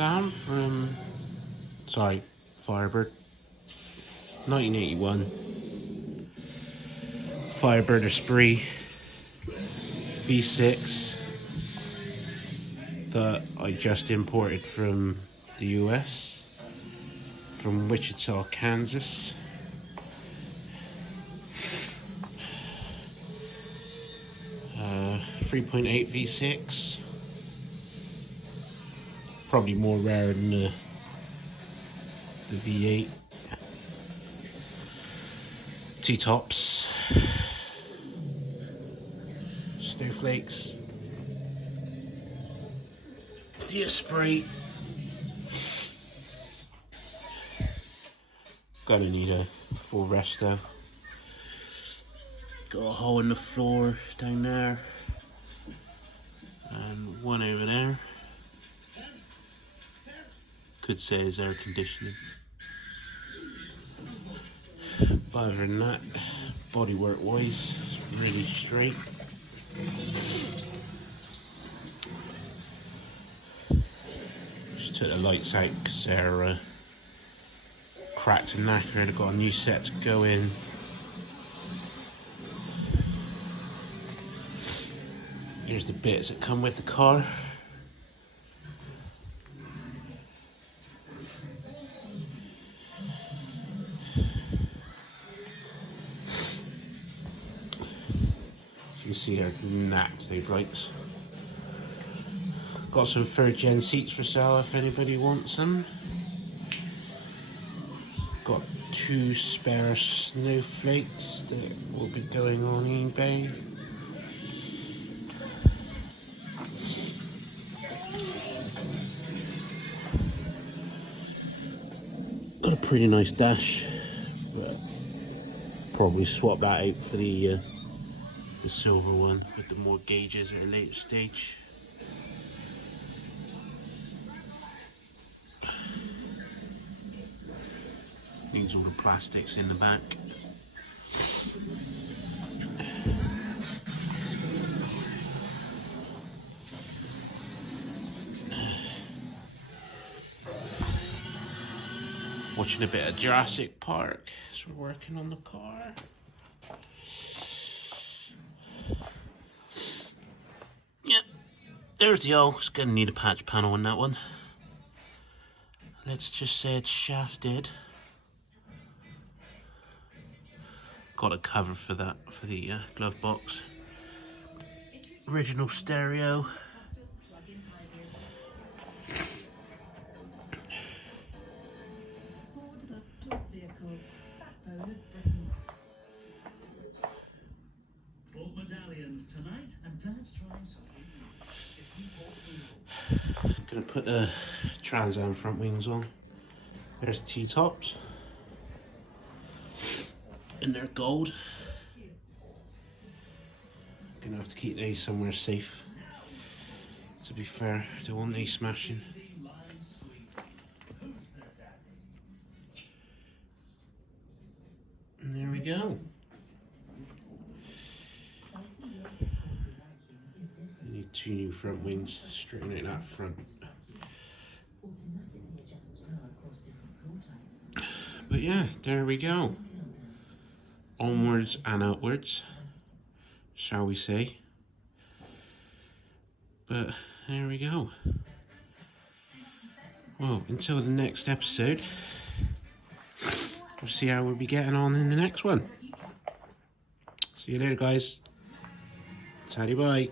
Trans Am from, sorry, Firebird, 1981. Firebird Esprit V6 that I just imported from the US, from Wichita, Kansas. Uh, 3.8 V6, probably more rare than the V8. T-tops, snowflakes, the esprit. Gonna need a full rester. Got a hole in the floor down there and one over there. Could say it's air conditioning. But other than that, bodywork wise, it's really straight. Just took the lights out because they're cracked and knackered. I've got a new set to go in. Here's the bits that come with the car. You can see how knacked they've lights. Got some 3rd gen seats for sale if anybody wants them. Got 2 spare snowflakes that will be going on eBay. Got a pretty nice dash, but probably swap that out for the silver one with the more gauges at a later stage. Needs all the plastics in the back. Watching a bit of Jurassic Park as we're working on the car. Yep, there's the O. It's gonna need a patch panel on that one. Let's just say it's shafted. Got a cover for that, for the glove box. Original stereo. Gonna put the Trans Am front wings on. There's the T-tops, and they're gold. Gonna have to keep these somewhere safe. To be fair, don't want these smashing. And there we go. We need 2 new front wings, straighten out that front. But yeah, there we go. Onwards and outwards, shall we say. But there we go. Well, until the next episode, we'll see how we'll be getting on in the next one. See you later, guys. Tidy bye.